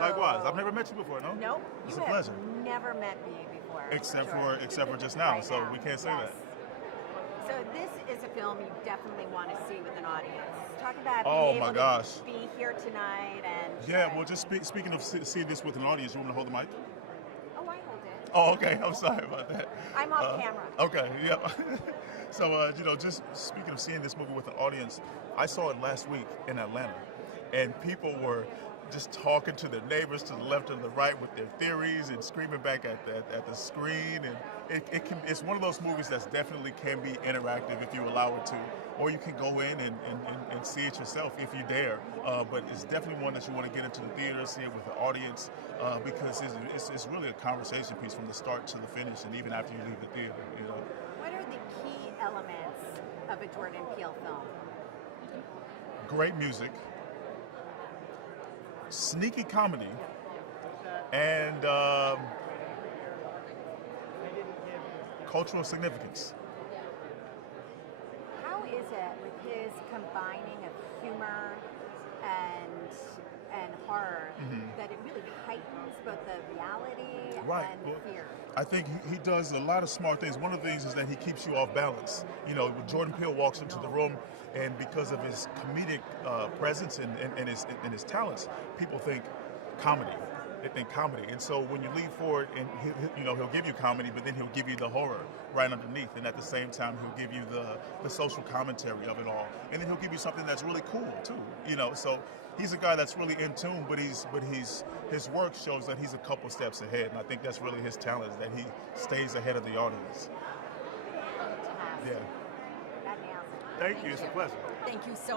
Likewise. I've never met you before, no? Nope. It's You a pleasure. have never met me before. Except Sure. for just now, Right so now, we can't say yes. that. So this is a film you definitely want to see with an audience. Talk about Oh, being my able gosh. to be here tonight and... Yeah, well, just speaking of seeing this with an audience, you want me to hold the mic? Oh, I hold it. Oh, okay. I'm sorry about that. I'm off camera. Okay, yeah. So, just speaking of seeing this movie with an audience, I saw it last week in Atlanta, and people were just talking to their neighbors to the left and the right with their theories and screaming back at the screen. And it's one of those movies that's definitely can be interactive if you allow it to, or you can go in and see it yourself if you dare. But it's definitely one that you want to get into the theater, see it with the audience, because it's really a conversation piece from the start to the finish, and even after you leave the theater. What are the key elements of a Jordan Peele film? Great music, sneaky comedy, and cultural significance. How is it with his combining of humor and horror that it really heightens both the reality and fear? I think he does a lot of smart things. One of the things is that he keeps you off balance. When Jordan Peele walks into the room, and because of his comedic presence and his talents, people think comedy. They think comedy, and so when you leave for it, and he'll give you comedy, but then he'll give you the horror right underneath, and at the same time he'll give you the social commentary of it all, and then he'll give you something that's really cool too. So he's a guy that's really in tune, but his work shows that he's a couple steps ahead, and I think that's really his talent, is that he stays ahead of the audience. Fantastic. Yeah. That nails it. Thank you. It's a pleasure. Thank you so much.